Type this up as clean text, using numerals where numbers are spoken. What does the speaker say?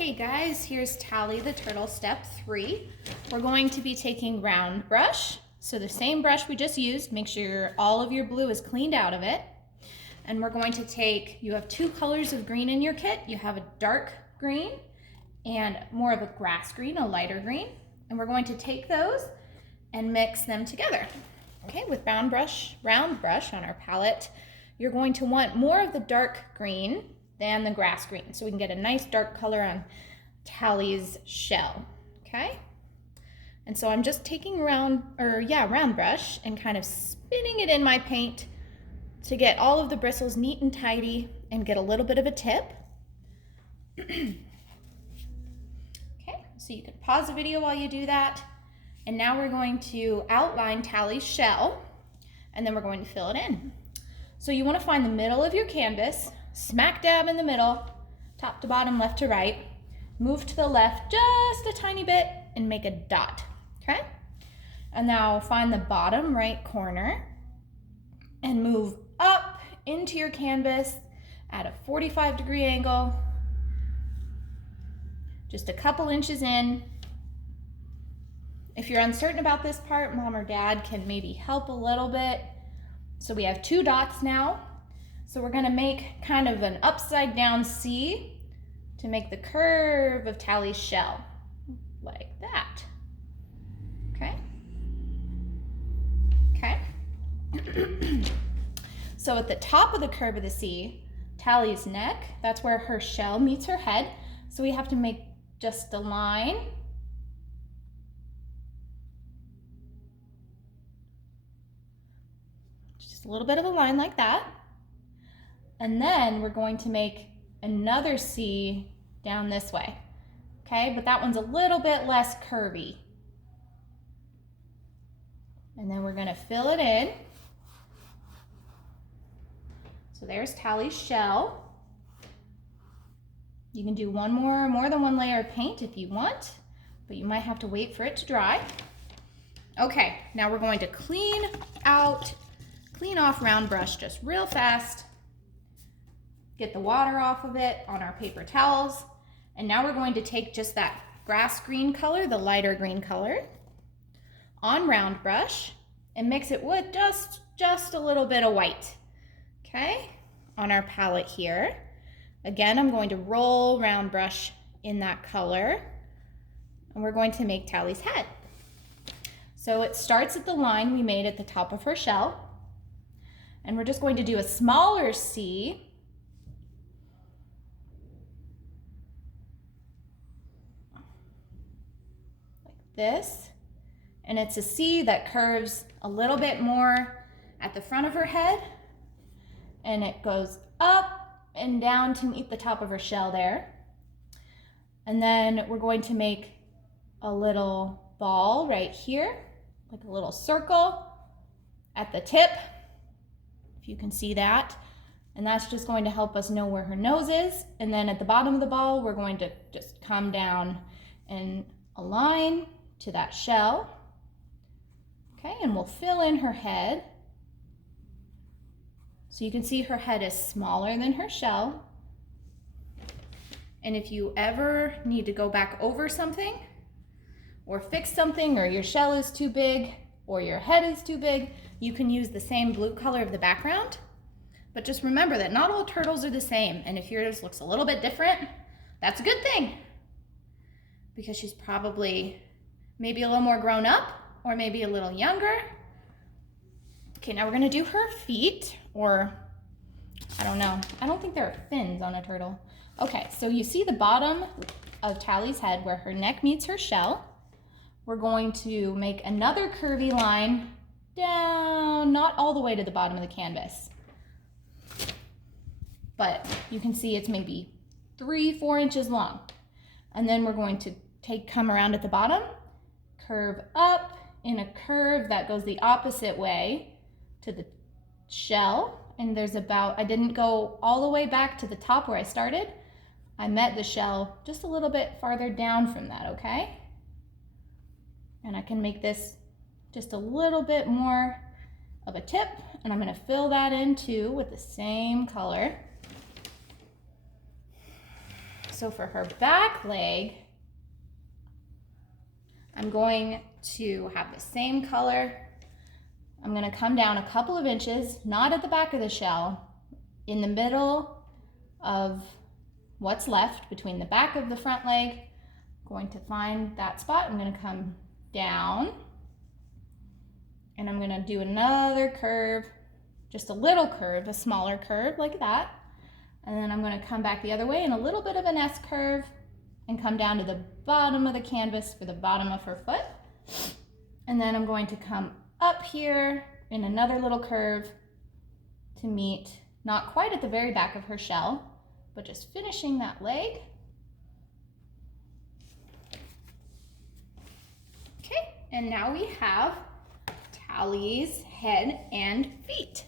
Okay guys, here's Tally the Turtle step 3. We're going to be taking round brush. So the same brush we just used, make sure all of your blue is cleaned out of it. And we're going to take, you have two colors of green in your kit. You have a dark green and more of a grass green, a lighter green. And we're going to take those and mix them together. Okay, with round brush on our palette, you're going to want more of the dark green than the grass green, so we can get a nice dark color on Tally's shell, okay? And so I'm just taking round brush and kind of spinning it in my paint to get all of the bristles neat and tidy and get a little bit of a tip. Okay, so you can pause the video while you do that. And now we're going to outline Tally's shell, and then we're going to fill it in. So you want to find the middle of your canvas, smack dab in the middle, top to bottom, left to right. Move to the left just a tiny bit and make a dot, okay? And now find the bottom right corner and move up into your canvas at a 45-degree angle, just a couple inches in. If you're uncertain about this part, mom or dad can maybe help a little bit. So we have two dots now. So we're gonna make kind of an upside down C to make the curve of Tally's shell, like that, okay? Okay. So at the top of the curve of the C, Tally's neck, that's where her shell meets her head. So we have to make just a line. Just a little bit of a line like that. And then we're going to make another C down this way, okay? But that one's a little bit less curvy. And then we're gonna fill it in. So there's Tally's shell. You can do more than one layer of paint if you want, but you might have to wait for it to dry. Okay, now we're going to clean off round brush just real fast. Get the water off of it on our paper towels. And now we're going to take just that grass green color, the lighter green color, on round brush and mix it with just a little bit of white, okay, on our palette here. Again, I'm going to roll round brush in that color and we're going to make Tally's head. So it starts at the line we made at the top of her shell and we're just going to do a smaller C this, and it's a C that curves a little bit more at the front of her head and it goes up and down to meet the top of her shell there. And then we're going to make a little ball right here, like a little circle at the tip, if you can see that. And that's just going to help us know where her nose is. And then at the bottom of the ball, we're going to just come down and align to that shell, okay, and we'll fill in her head. So you can see her head is smaller than her shell. And if you ever need to go back over something or fix something, or your shell is too big or your head is too big, you can use the same blue color of the background. But just remember that not all turtles are the same, and if yours looks a little bit different, that's a good thing, because she's probably maybe a little more grown up or maybe a little younger. Okay, now we're gonna do her feet, or I don't know. I don't think there are fins on a turtle. Okay, so you see the bottom of Tally's head where her neck meets her shell. We're going to make another curvy line down, not all the way to the bottom of the canvas, but you can see it's maybe 3-4 inches long. And then we're going to come around at the bottom, curve up in a curve that goes the opposite way to the shell. And there's I didn't go all the way back to the top where I started. I met the shell just a little bit farther down from that, okay? And I can make this just a little bit more of a tip, and I'm gonna fill that in too with the same color. so for her back leg, I'm going to have the same color. I'm going to come down a couple of inches, not at the back of the shell, in the middle of what's left between the back of the front leg. I'm going to find that spot. I'm going to come down, and I'm going to do another curve, just a little curve, a smaller curve like that. And then I'm going to come back the other way in a little bit of an S curve and come down to the bottom of the canvas for the bottom of her foot. And then I'm going to come up here in another little curve to meet, not quite at the very back of her shell, but just finishing that leg. Okay, and now we have Tally's head and feet.